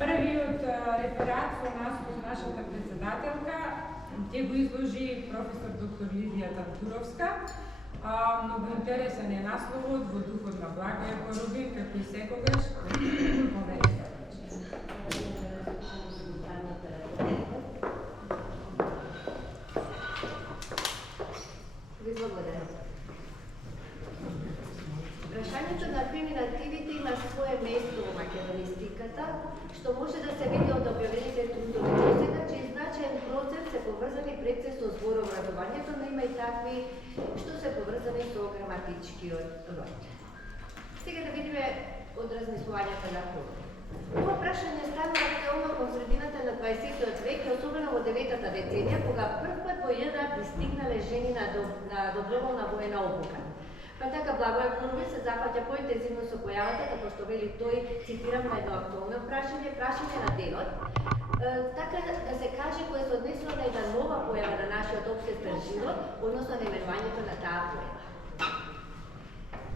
Првиот реферат со наслов нашата председателка ќе го изложи професор доктор Лидија Татуровска. Многу интересен е насловот, во духот на Благој Корубин, како и секогаш. Ви благодарам. Прашањето на феминативите има свое место во македонистиката, што може да се види од објавените трудови досега, че значаен процент се поврзани пред со зборовразувањето, но има и такви што се поврзани со граматичкиот род. Сега да видиме од размислувањата на Корубин. Ова прашање стана актуелно во средината на 20 век и особено во 9-та деценија, кога првпат во ЈНА пристигнале жени на доброволна воена обука. Па така Благој Корубин се зафаќа поинтензивно со појавата, како што вели тој, цитирам на едно актуелно прашање на денот, така да се каже, кое се однесува на една нова појава на нашиот општествен живот, односно наименувањето на таа појава.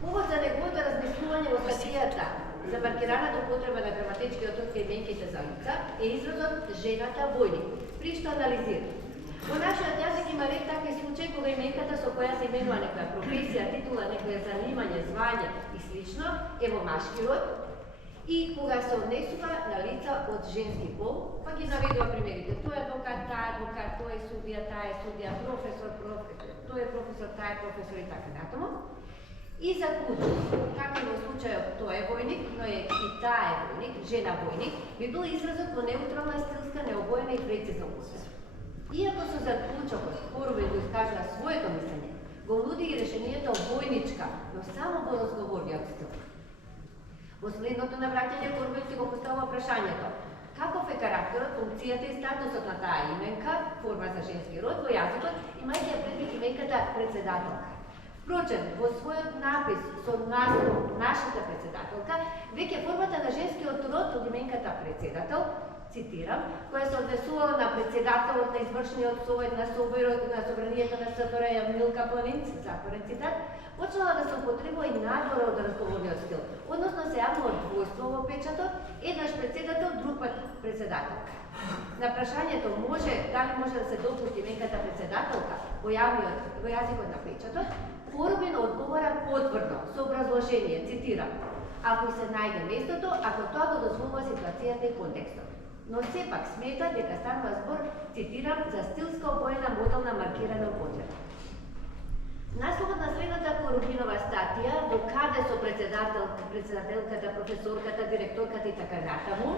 Повод за неговото размислување во статијата за маркираната употреба на граматичкиот род кај именките за лица е изразот жената војник, при што анализира. Во нашиот јазик има ред такви случаи кога именката со која се именува некоја професија, титула, некоја занимање, звање и слично е во машки род и кога се однесува на лица од женски пол, па ги наведува примерите. Тој е адвокат, таа е адвокат, тој е судија, таа е судија, професор, тој е професор, таа е професор и така натаму. И за куќу, како и во случајот тој е војник, но е и таа е војник, жена војник, би бил изразот во неутрална, стилска, необоена и прецизна употреба. Иако со заклучокот Корубин го искажува своето мислење, го нуди и решението војничка, но само во разговорниот стил. Во следното навраќање Корубин си го поставува прашањето: каков е карактерот, функцијата и статусот на таа именка, форма за женски род во јазикот, имајќи ја предвид именката председателка. Впрочем, во својот напис со наслов нашата председателка, веќе формата на женскиот род од именката председател, цитирам, која се однесувала на председателот на извршниот совет на собранието на СФРЈ Милка Планинц, затворен цитат, почнала да се употребува и надвор од разговорниот стил, односно се јавно двојство во печатот, еднаш председател, друг пат председателка. На прашањето дали може да се допусти именката председателка во јазикот на печатот, Корубин одговора потврдно со образложение, цитирам: ако се најде местото, ако тоа го дозволува ситуацијата и контекстот. Но сепак смета дека станува збор, цитирам, за стилска обоена моделна маркирана употреба. Насловот на следната Корубинова статија, до каде со председателката, професорката, директорката и така натаму,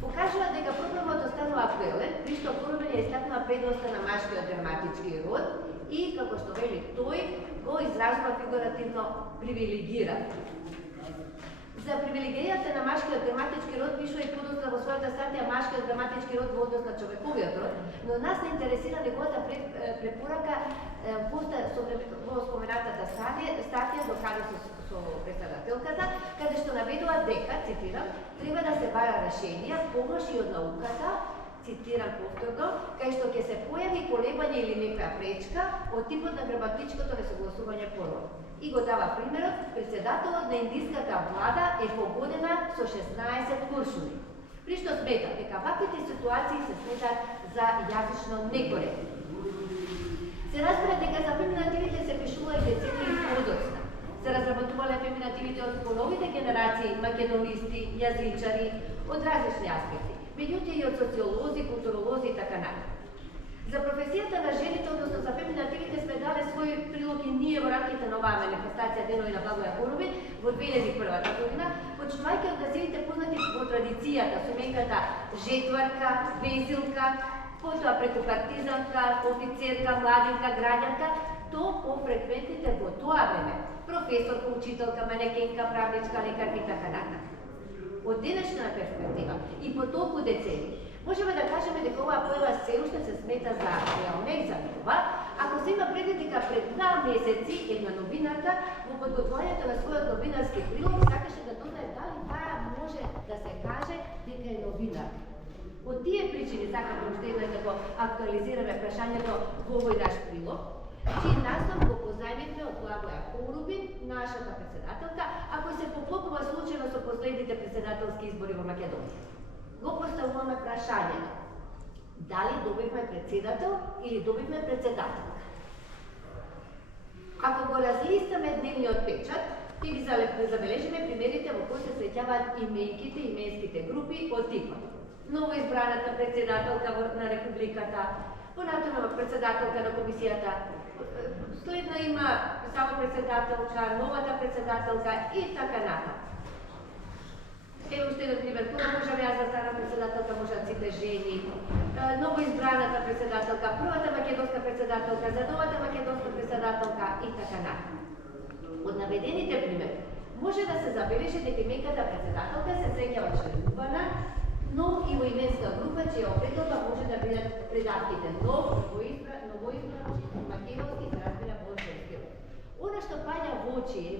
покажува дека проблемот останува актуелен, при што Корубин ја истакнува предноста на машкиот граматички род и, како што вели тој, го изразува фигуративно привилегира. За привилегијата на машкиот граматички род пишува и подоцна во својата статија машкиот граматички род во однос на човековиот род, но нас не интересира неговата препорака во споменатата статија до каде со председателката, каде што наведува дека, цитирам, треба да се бара решенија, помош и од науката, цитирам повторно, кај што ќе се појави колебање или некоја пречка од типот на граматичкото несогласување по род. И го дава примерот, председателот на индиската влада е погодена со 16 куршуми. При што смета дека ваквите ситуации се сметат за јазично некоректни. Се разбира дека за феминативите се пишува и децении подоцна. Се разработувале феминативите од половите генерации македонисти, јазичари, од различни аспекти, меѓутоа и од социолози, културолози и така натаму. За професијата на жените, односно за феминативите, сме дали свој прилог и ние во рамките на оваа манифестација Денови на Благоја Корубин во 2001 година, почнувајќи од називите познати во традицијата со именката жетварка, везилка, потоа преку партизанка, офицерка, младинка, граѓанка, то пофреквентните во тоа време професорка, учителка, манекенка, правничка, лекарка и така натаму. Од денешна перспектива и по толку децени, можеме да кажеме дека оваа појава се уште се смета за актуелна и занемува, ако се има предвид дека пред 2 месеци една новинарка во подготвувањето на својот новинарски прилог сакаше да додае дали таа може да се каже дека е новинарка. Од тие причини сакаме уште еднаш да го актуализираме прашањето во овој наш прилог, чиј наслов го позајмивме од Благоја Корубин, нашата председателка, ако се поклопува случајно со последните председателски избори во Македонија. го поставуваме прашањето. Дали добивме председател или добивме председателка? Ако го разлистаме дневниот печат, ќе ги забележиме примерите во кои се среќаваат именките, именските групи од типот новоизбраната председателка на Републиката, понатаму председателка на комисијата, следно има само председателка, новата председателка и така натаму. Ево уште еден пример, кога можам јас да станам председателка, можат сите жени, новоизбраната председателка, првата македонска председателка, за новата македонска председателка и така натаму. Од наведените примери може да се забележи дека именката председателка се среќава членувана, но и во именска група чија определба може да бидат придавките нов, новоизбран, македонски и разбира боженски. Она што паѓа во очи е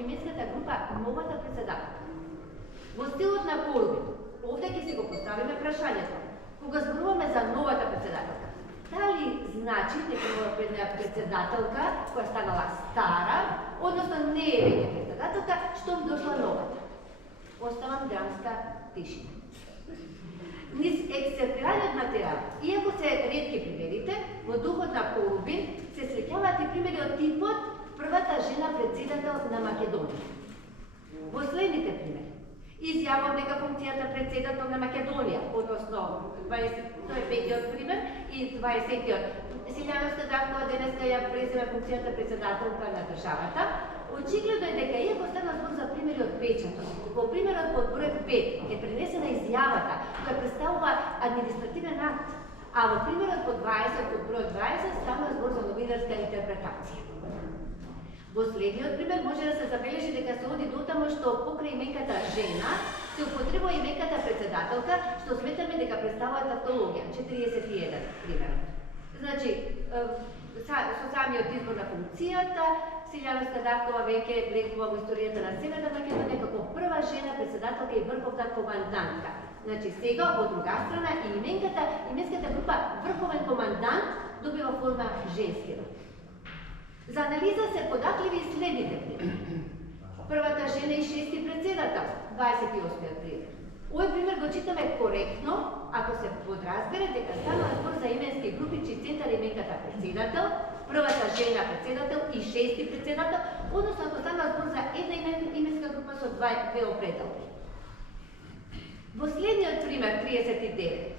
именската група новата председателка. Во стилот на Корбин, овде ќе си го поставиме прашањето. Кога зборуваме за новата председателка, дали значи дека новата председателка која станала стара, односно не е веќе председателка, штом дошла новата? Оставам драмска тишина. Низ ексцепираниот материјал, иако се ретки примерите, во духот на Корбин се среќаваат и примери од типот првата жена председател на Македонија. Во следните примери, изјавам дека функцијата председател на Македонија, односно, тој е петиот пример, и 20-тиот, Силјана Стадавкова денеска ја преземе функцијата председателка на државата. Очигледно е дека иако стана збор за примери од печатот, во примерот под број 5 е пренесена изјавата која представува административен акт, а во примерот под 20, под број 20 стана збор за новинарска интерпретација. Во следниот пример може да се забележи дека се оди дотаму што покрај именката жена се употребува именката председателка, што сметаме дека представува тавтологија, 41 примерот. Значи, со самиот избор на функцијата, Силјана Стадавкова веќе влегува во историјата на Северна Македонија како прва жена председателка и врховна командантка. Значи, сега од друга страна и именската група врховен командант добива форма женски род. За анализа се податливи и следните примери. Првата жена и шести председател, 28 април. Овој пример го читаме коректно, ако се подразбере дека станува збор за именски групи чиј центар е именката председател, првата жена председател и шести председател, односно ако станува збор за една именска група со две определби. Во следниот пример, 39,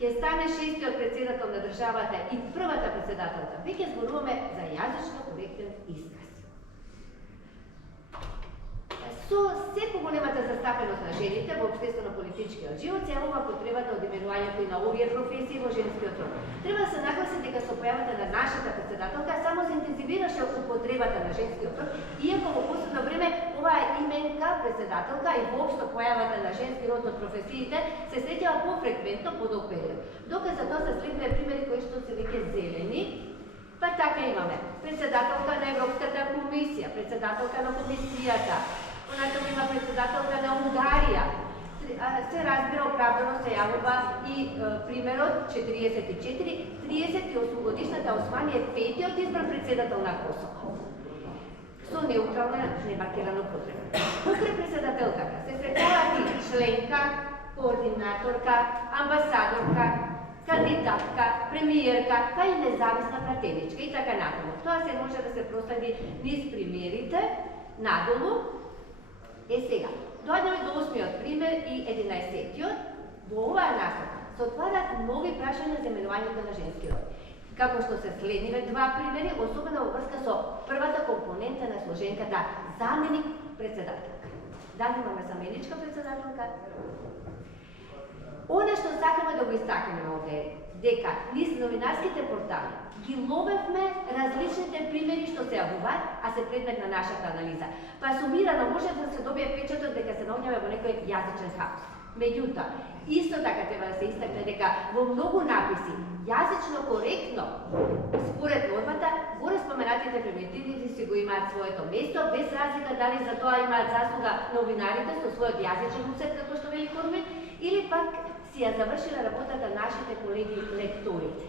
ќе стане шестиот председател на државата и првата председателка. Веќе зборуваме за јазично коректен исказ. Со се поголемата застапеност на жените во општествено-политичкиот живот се јавува потребата од именувањето и на овие професии во женскиот род. Треба да се нагласи дека со појавата на нашата председателка само се интензивираше употребата на женскиот род, иако во последно време оваа именка председателка и воопшто појавата на женски род од професиите се среќава пофреквентно по долг период. Доказ за тоа се следните примери кои што се веќе зелени. Па така имаме председателка на Европската комисија, председателка на комисијата, понатаму има председателка на Унгарија. Се разбира оправдано се јавува и примерот 44, 38 годишната Османи е петиот избран председател на Косово. Со неутрална немаркирана употреба. Покрај председателката се среќаваат и членка, координаторка, амбасадорка, кандидатка, премиерка, па и независна пратеничка и така натаму. Тоа се може да се проследи низ примерите надолу. Сега, доаѓаме до 8-тиот пример и 11-тиот. Во оваа насока се отварат нови прашања за именувањето на женски род. Како што се следниве два примери, особено во врска со првата компонента на сложенката заменик председателка. Дали имаме заменичка председателка? Она што сакаме да го истакнеме овде е дека низ новинарските портали ги ловевме различните примери што се јавуваат, а се предмет на нашата анализа. Па сумирано може да се добие впечаток дека се наоѓаме во некој јазичен хаос. Меѓутоа, исто така треба да се истакне дека во многу написи, јазично коректно, според нормата, горе споменатите примитиви си го имаат своето место, без разлика дали за тоа имаат заслуга новинарите со својот јазичен усет, како што вели Корбин, или пак си ја завршила работата нашите колеги лекторите.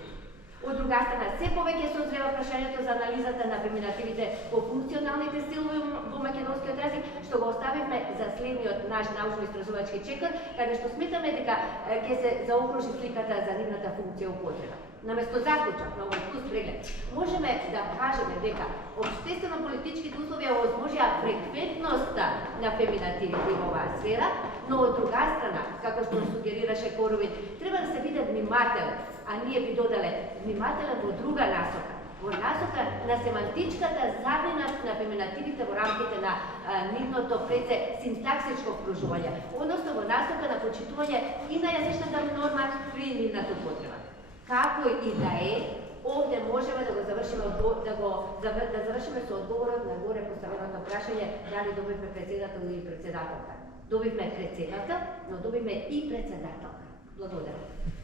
Од друга страна, се повеќе созрeva прашањето за анализата на феминативите по функционалните стилови во македонскиот јазик, што го оставивме за следниот наш научно-истражувачки чекор, каде што сметаме дека ќе се заокружи сликата за нивната функција употреба. Наместо заклучок на овој пуст преглед, можеме да кажеме дека општествено-политичките услови овозможија фреквентноста на феминативите во оваа сфера, но од друга страна, како што сугерираше Коровин, треба да се биде внимателен, а ние би додале внимателен во друга насока, во насока на семантичката замена на феминативите во рамките на нивното преце синтаксичко вкружување, односно во насока на почитување и на јазичната норма при нивната употреба. Како и да е, овде можеме да го завршиме да завршиме со одговорот на горе поставеното прашање дали добивме председател или председателка. Добивме председател, но добивме и председателка. Благодарам.